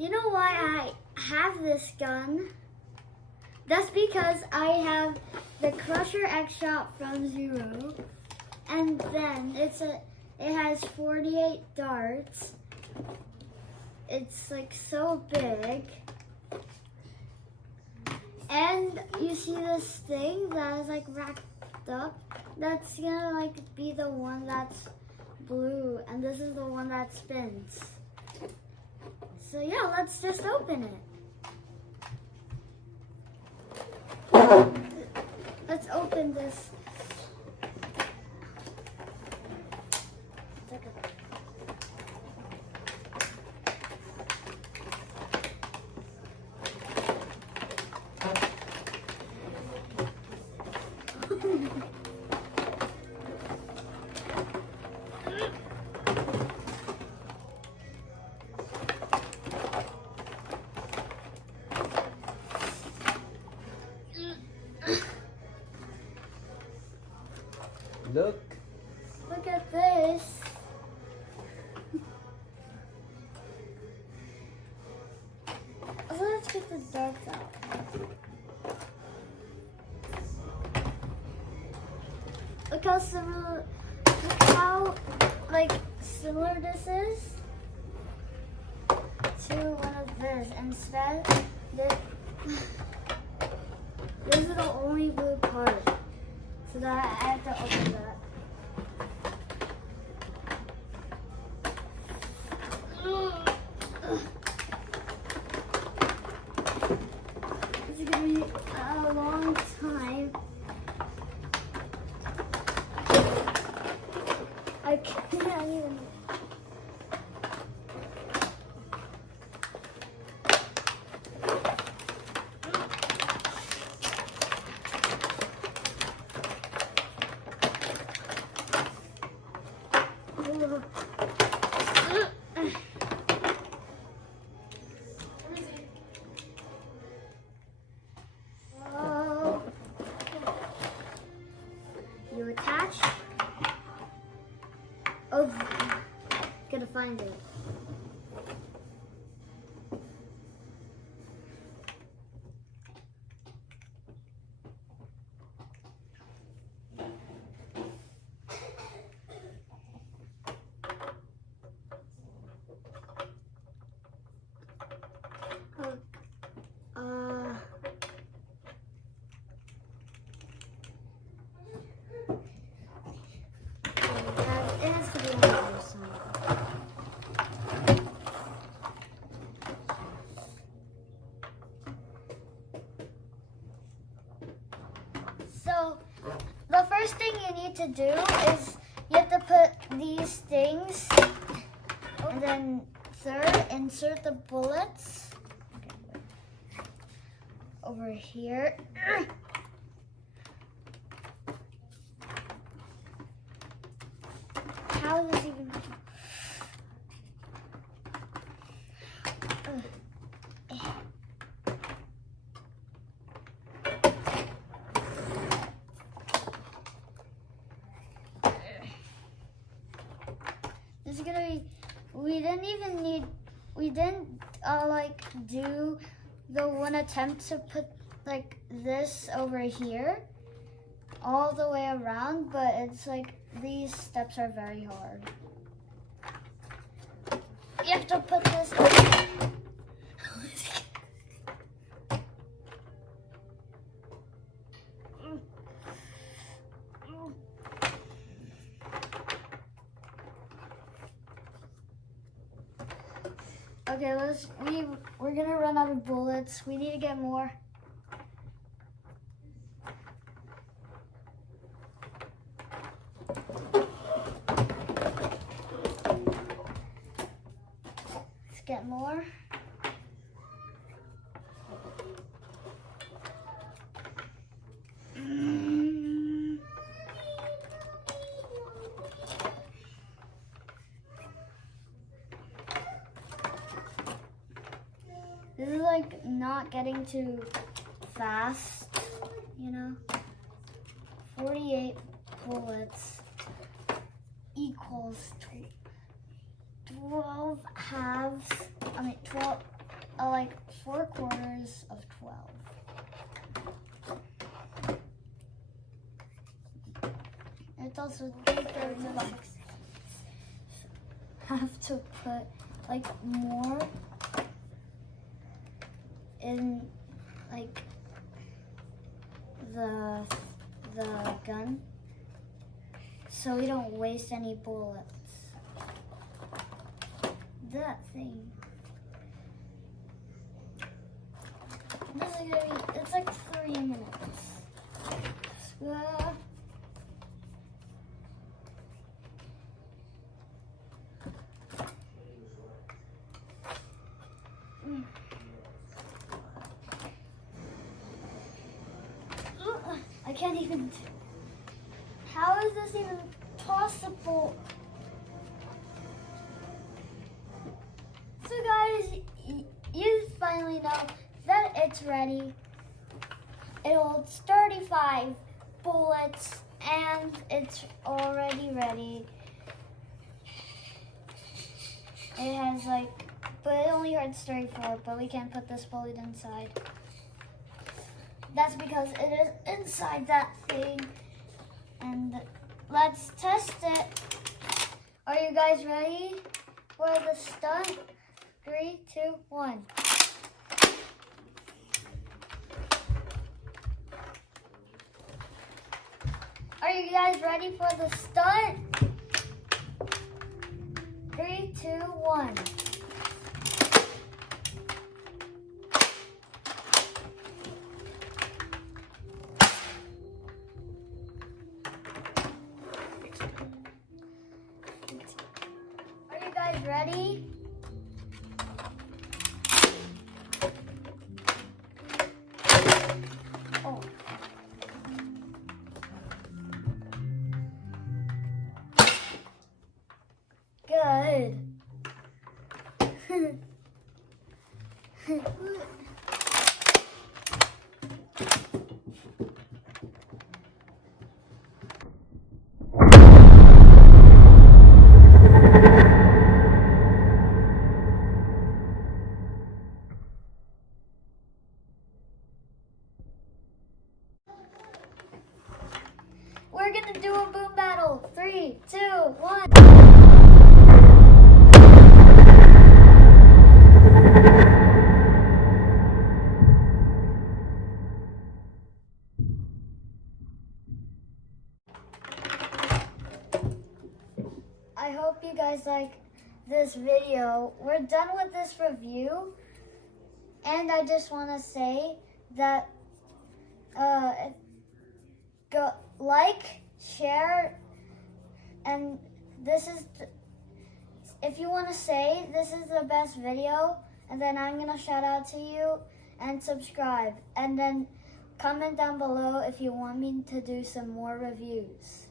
You know why I have this gun? That's because I have the Crusher X Shot from Zuru, and then it has 48 darts. It's like so big. And you see this thing that is like racked up? That's gonna like be the one that's blue, and this is the one that spins. So yeah, let's just open it. Let's open this. Look at this. So let's get the darts out. Look how similar. Look how similar this is to one of this. Instead, this is the only blue part. So that I have to open that. This is gonna be a long time. I can't even. You attach. Oh, gotta find it. It has to be on the other side. So, the first thing you need to do is you have to put these things, and then third, insert the bullets over here. How is this even? This is gonna be. We didn't do the one attempt to put like this over here all the way around, but it's like these steps are very hard. You have to put this Okay, we're gonna run out of bullets. We need to get more. Let's get more. This is like not getting too fast, you know. 48 bullets equals 12 halves. 12 like 4/4 of 12. It's also 3/3 of 6. Have to put like more in like the gun so we don't waste any bullets. That thing. This is gonna be, it's like 3 minutes. I can't even. How is this even possible? So guys, you finally know that it's ready. It holds 35 bullets and it's already ready. It has like, but it only holds 34, but we can't put this bullet inside. That's because it is inside that thing. And let's test it. Are you guys ready for the stunt? 3, 2, 1. Are you guys ready for the stunt? 3, 2, 1. Are you guys ready? Oh. Good. We're gonna do a boom battle. 3, 2, 1. I hope you guys like this video. We're done with this review. And I just want to say that go like, share, and this is, if you want to say this is the best video, and then I'm going to shout out to you, and subscribe. And then comment down below if you want me to do some more reviews.